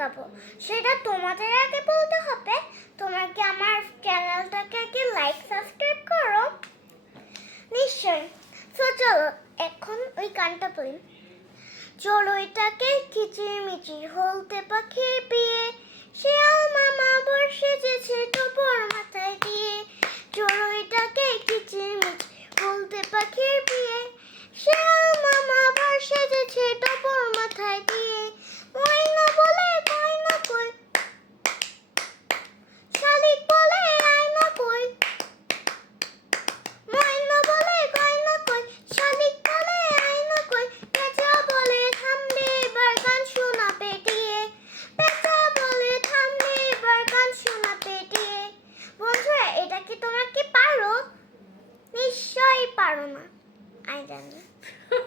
গাবো। সেটা তোমাদের আগে বলতে হবে। তোমরা কি আমার চ্যানেলটাকে কি লাইক সাবস্ক্রাইব করো? নিশ্চয় তো চলো, এখন ওই গানটা বলি। চড়ুইটাকে কিচিরমিচির হলতে পাখি বিয়ে শিয়াল মামা বর্ষে যেছে টপর কি তোমরা কি